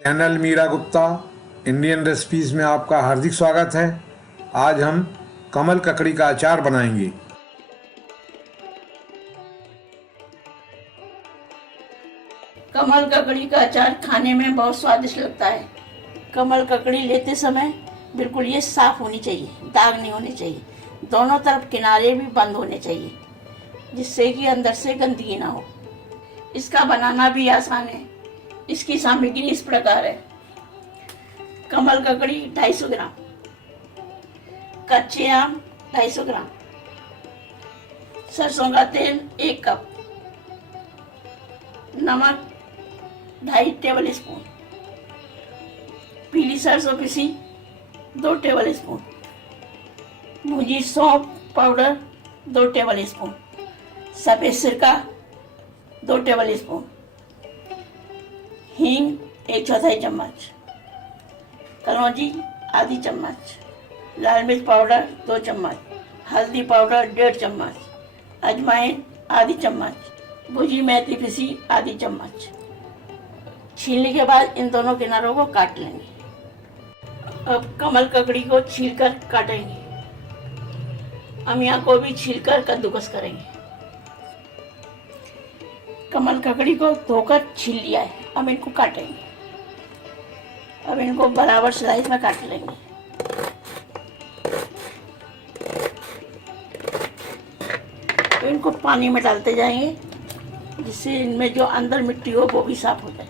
Channel Meera Gupta Indian recipes में आपका हार्दिक स्वागत है। आज हम कमल ककड़ी का अचार बनाएंगे। कमल ककड़ी का अचार खाने में बहुत स्वादिष्ट लगता है। कमल ककड़ी लेते समय बिल्कुल ये साफ होनी चाहिए, दाग नहीं होने चाहिए। दोनों तरफ किनारे भी बंद होने चाहिए, जिससे कि अंदर से गंदगी ना हो। इसका बनाना भी आसान है। इसकी सामग्री इस प्रकार है: कमल ककड़ी 250 ग्राम, कच्चे आम 250 ग्राम, सरसों का तेल 1 कप, नमक 2.5 टेबल स्पून, पीली सरसों पिसी 2 टेबल स्पून, भुजी सौंफ पाउडर 2 टेबल स्पून, सफेद सिरका 2 टेबल स्पून, हींग 1/4 चम्मच, कलौंजी आधी चम्मच, लाल मिर्च पाउडर 2 चम्मच, हल्दी पाउडर 1.5 चम्मच, अजवाइन आधी चम्मच, भुजी मेथी पिसी आधी चम्मच। छीलने के बाद इन दोनों किनारों को काट लेंगे। अब कमल ककड़ी को छीलकर काटेंगे। अमिया को भी छीलकर कद्दूकस करेंगे। कमल ककड़ी को धोकर छील लिया है, अब इनको काटेंगे। अब इनको बराबर स्लाइस में काट लेंगे। तो इनको पानी में डालते जाएंगे, जिससे इनमें जो अंदर मिट्टी हो वो भी साफ हो जाए।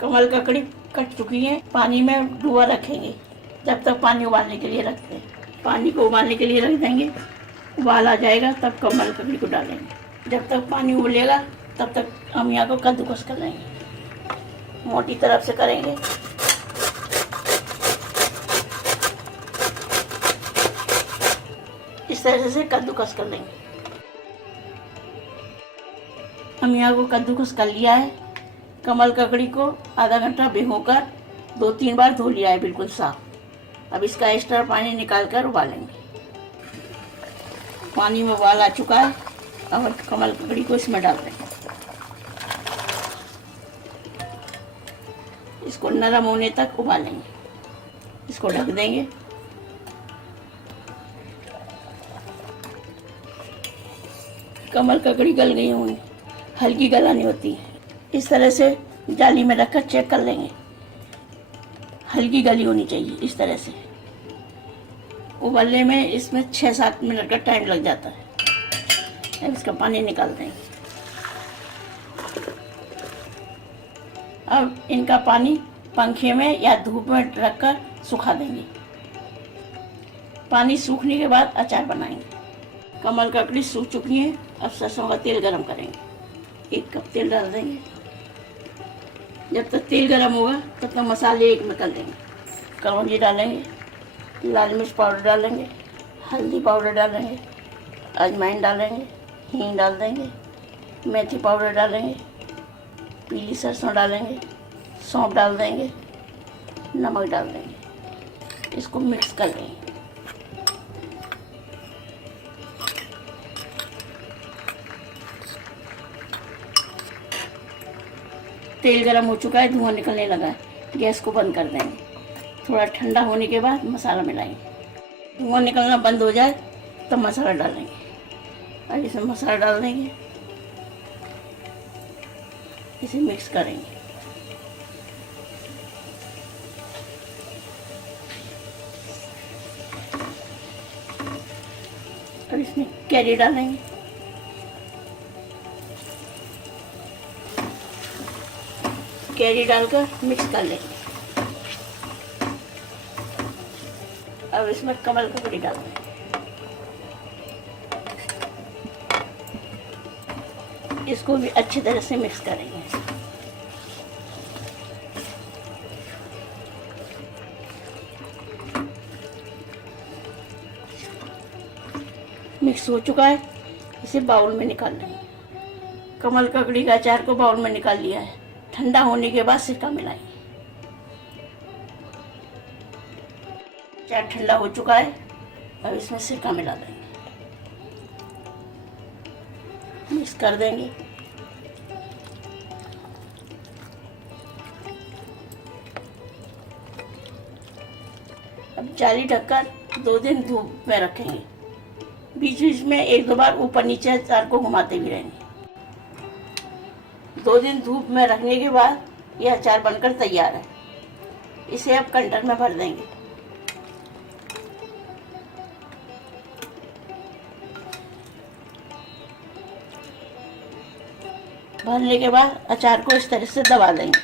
कमल ककड़ी कट चुकी है, पानी में डुबा रखेंगे जब तक पानी उबालने के लिए रखते हैं। पानी को उबालने के लिए रख देंगे। उबाल आ जाएगा तब कमल ककड़ी को डालेंगे। जब तक पानी उबलेगा तब तक अमिया को कद्दूकस कर लेंगे। मोटी तरफ से करेंगे। इस तरह से कद्दूकस कर लेंगे। अमिया को कद्दूकस कर लिया है। कमल ककड़ी को आधा घंटा भिगोकर 2-3 बार धो लिया है, बिल्कुल साफ। अब इसका एक्स्ट्रा पानी निकाल कर उबालेंगे। पानी में उबाल आ चुका है। अब कमल ककड़ी को इसमें डाल देंगे। इसको नरम होने तक उबालेंगे। इसको ढक देंगे। कमल ककड़ी गल गई होंगी, हल्की गलानी होती है। इस तरह से जाली में रखकर चेक कर लेंगे। हल्की गली होनी चाहिए। इस तरह से उबालने में इसमें 6-7 मिनट का टाइम लग जाता है। अब इसका पानी निकाल देंगे। अब इनका पानी पंखे में या धूप में रखकर सुखा देंगे। पानी सूखने के बाद अचार बनाएंगे। कमल ककड़ी सूख चुकी है। अब सरसों का तेल गरम करेंगे। 1 कप तेल डाल देंगे। जब तक तेल गरम होगा तब तक मसाले एक में कर लेंगे। कलौंजी डालेंगे, लाल मिर्च पाउडर डालेंगे, हल्दी पाउडर डालेंगे, अजवाइन डालेंगे, हींग डाल देंगे, मेथी पाउडर डालेंगे, पीली सरसों डालेंगे, सौंफ डाल देंगे, नमक डाल देंगे। इसको मिक्स कर लेंगे। तेल गरम हो चुका है, धुआं निकलने लगा है। गैस को बंद कर देंगे। थोड़ा ठंडा होने के बाद मसाला मिलाएंगे। धुआं निकलना बंद हो जाए तब मसाला डालेंगे। और इसमें मसाला डाल देंगे। इसे मिक्स करेंगे। और इसमें कैरी डालेंगे। कैरी डालकर मिक्स कर लेंगे। अब इसमें कमल ककड़ी डाल देंगे। इसको भी अच्छी तरह से मिक्स करेंगे। मिक्स हो चुका है। इसे बाउल में निकाल लेंगे। कमल ककड़ी का अचार को बाउल में निकाल लिया है। ठंडा होने के बाद सिरका मिलाएंगे। अचार ठंडा हो चुका है। अब इसमें सिरका मिला देंगे। मिक्स कर देंगे। अब जाली ढककर 2 दिन धूप में रखेंगे। बीच बीच में 1-2 बार ऊपर नीचे अचार को घुमाते भी रहेंगे। 2 दिन धूप में रखने के बाद यह अचार बनकर तैयार है। इसे अब कंटेनर में भर देंगे। भरने के बाद अचार को इस तरह से दबा देंगे।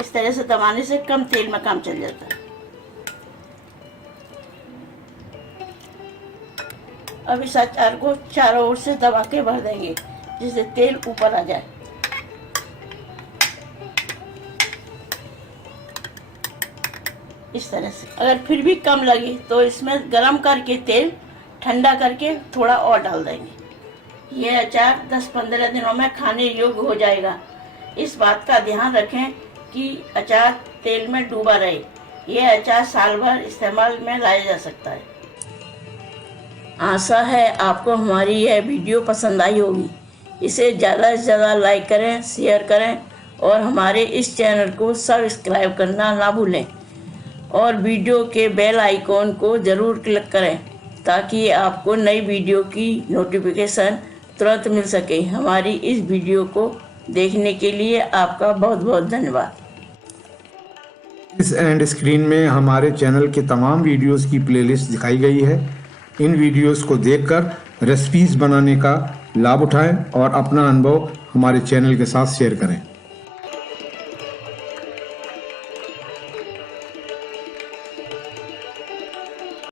इस तरह से दबाने से कम तेल में काम चल जाता है। अब इस अचार को चारों ओर से दबा के भर देंगे जिससे तेल ऊपर आ जाए। इस तरह से अगर फिर भी कम लगे तो इसमें गरम करके तेल ठंडा करके थोड़ा और डाल देंगे। यह अचार 10-15 दिनों में खाने योग्य हो जाएगा। इस बात का ध्यान रखें कि अचार तेल में डूबा रहे। यह अचार साल भर इस्तेमाल में लाया जा सकता है। आशा है आपको हमारी यह वीडियो पसंद आई होगी। इसे ज़्यादा से ज़्यादा लाइक करें, शेयर करें और हमारे इस चैनल को सब्सक्राइब करना ना भूलें और वीडियो के बेल आइकॉन को ज़रूर क्लिक करें ताकि आपको नई वीडियो की नोटिफिकेशन तुरंत मिल सके। हमारी इस वीडियो को देखने के लिए आपका बहुत बहुत धन्यवाद। इस एंड स्क्रीन में हमारे चैनल के तमाम वीडियोस की प्लेलिस्ट दिखाई गई है। इन वीडियोस को देखकर रेसिपीज बनाने का लाभ उठाएं और अपना अनुभव हमारे चैनल के साथ शेयर करें।